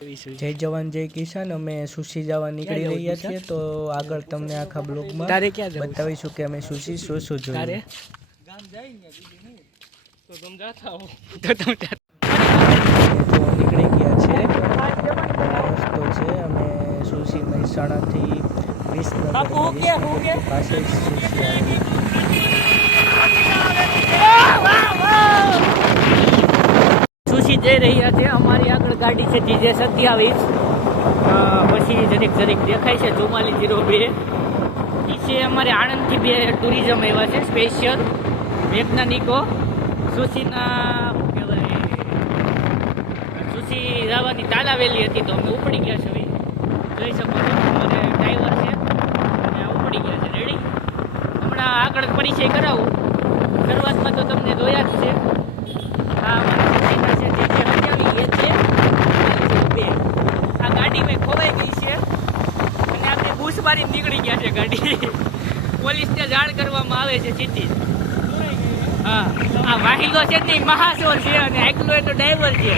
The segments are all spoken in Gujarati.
જય જવાન જય કિસાન. અમે સુશી જવા નીકળી રહ્યા છીએ, તો આગળ તમને આખા બ્લોગમાં બતાવીશું કે અમે સુશી શું શું જોઈએ. નીકળી ગયા છે, રસ્તો છે. અમે સુશી મહેસાણાથી વિસનગર પાસે સુશી જઈ રહ્યા છે. અમારી આગળ ગાડી છે GJ 27, પછી જરીક દેખાય છે 4402. એ છે અમારે આણંદથી 2 ટુરિઝમ આવ્યા છે સ્પેશિયલ વૈજ્ઞાનિકો. સુશીના સુશી જવાની તાલાવેલી હતી, તો અમે ઉપડી ગયા છે. જોઈ શકો છો અમારે ડ્રાઈવર છે અને ઉપડી ગયા છે. રેડી, હમણાં આગળ પરિચય કરાવું. શરૂઆતમાં તો તમને જોયા જ છે. આ ગાડી મેં ખોવાઈ ગઈ છે અને આપણે બુશ મારી નીકળી ગયા છે ગાડી. પોલીસને જાણ કરવામાં આવે છે સીધી. હા, આ વાહિલો છે ને મહાચોર છે અને એકલો એનો ડ્રાઈવર છે.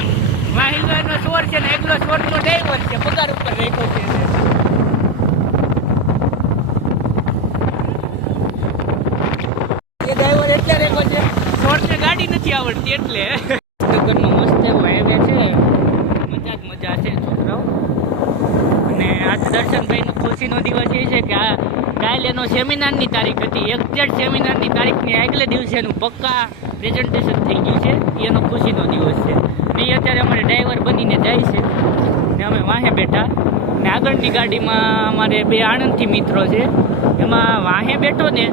વાહિલો એનો ચોર છે ને એકલો ચોરનો ડ્રાઈવર છે. પગાર ઉપર રાખ્યો છે. એ ડ્રાઈવર એટલે રાખ્યો છે, ચોરને ગાડી નથી આવડતી એટલે. નગરનો મસ્ત એવો હાઈવે છે, મજા છે છોકરાઓ. અને આજ દર્શનભાઈનો ખુશીનો દિવસ એ છે કે આ કાલે એનો સેમિનારની તારીખ હતી. એક્ઝેક્ટ સેમિનારની તારીખની આગલે દિવસે એનું પક્કા પ્રેઝન્ટેશન થઈ ગયું છે. એનો ખુશીનો દિવસ છે. અને એ અત્યારે અમારે ડ્રાઈવર બનીને જાય છે ને અમે વાહે બેઠા. ને આગળની ગાડીમાં અમારે 2 આણંદથી મિત્રો છે. એમાં વાહે બેઠો ને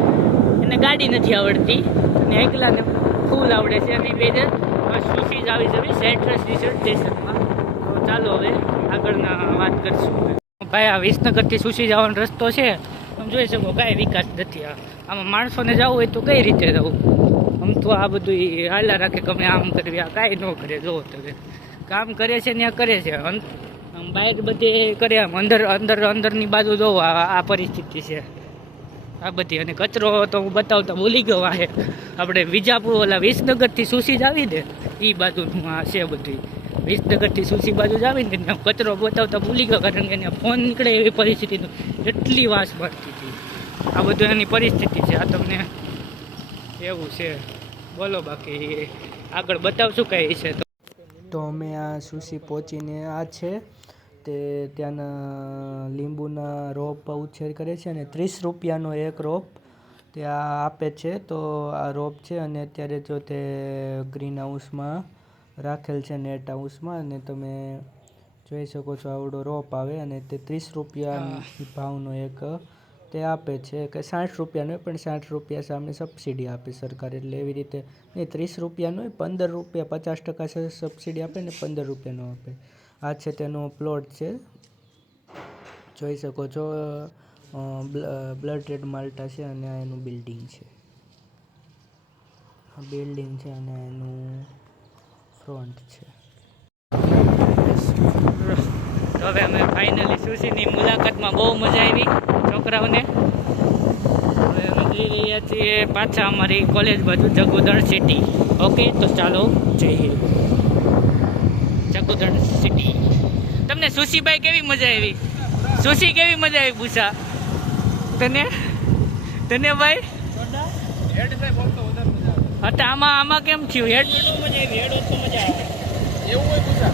એને ગાડી નથી આવડતી અને એકલાને ફૂલ આવડે છે. અને બે સુશી જ આવી જવી સેન્ટ્રસ રિસર્ચ સ્ટેશનમાં. તો ચાલો હવે આગળના વાત કરશું. ભાઈ, આ વિસનગરથી સુશી જવાનો રસ્તો છે. તમે જોઈ શકો કાંઈ વિકાસ નથી. આમાં માણસોને જવું હોય તો કઈ રીતે જવું? આમ તો આ બધું હાલા રાખે કે અમે આમ કરવી, આ કાંઈ ન કરે. જોવો તમે કામ કરે છે ત્યાં કરે છે, બહાર બધે કરે. આમ અંદરની બાજુ જોવો આ પરિસ્થિતિ છે આ બધી. અને કચરો તો હું બતાવતા ભૂલી ગયો. આ આપણે વિજાપુર ઓલા વિસનગરથી સુશી જ આવી ને એ બાજુનું આ છે બધું. વિસનગરથી સુશી બાજુ જ આવી ને કચરો બતાવતા ભૂલી ગયો, કારણ કે એને ફોન નીકળે એવી પરિસ્થિતિ એટલી વાસ મારતી હતી. આ બધું એની પરિસ્થિતિ છે. આ તમને એવું છે. બોલો બાકી આગળ બતાવશું કઈ છે. તો અમે આ સુશી પહોંચીને આ છે તે ત્યાંના લીંબુના રોપ ઉછેર કરે છે અને 30 રૂપિયાનો એક રોપ તે આપે છે. તો આ રોપ છે અને અત્યારે જો તે ગ્રીન હાઉસમાં રાખેલ છે, નેટ હાઉસમાં. અને તમે જોઈ શકો છો આવડો રોપ આવે અને તે 30 રૂપિયા ભાવનો એક તે આપે છે. કે 60 રૂપિયાનો પણ 60 રૂપિયા સામે સબસિડી આપે સરકાર. એટલે એવી રીતે નહીં, 30 રૂપિયાનો 15 રૂપિયા 50% સબસિડી આપે ને 15 રૂપિયાનો આપે. આ છે તેનો પ્લોટ છે, જોઈ શકો છો. બ્લડ રેડ માલ્ટા છે અને આ એનું બિલ્ડિંગ છે. આ બિલ્ડિંગ છે અને એનું ફ્રન્ટ છે. તો હવે અમે ફાઇનલી સુશીની મુલાકાતમાં બહુ મજા આવી છોકરાઓને. હવે અમે જઈ રહ્યા છીએ પાછા અમારી કોલેજ બાજુ, જગુદણ સિટી. ઓકે, તો ચાલો જઈએ જગુદણ સિટી. તમને સુશીભાઈ કેવી મજા આવી? સુશી કેવી મજા આવી પૂછા તને ભાઈ? હા, આમાં કેમ થયું? હેડ મજા આવી. હેડ તો મજા આવે એવું હોય પૂછા.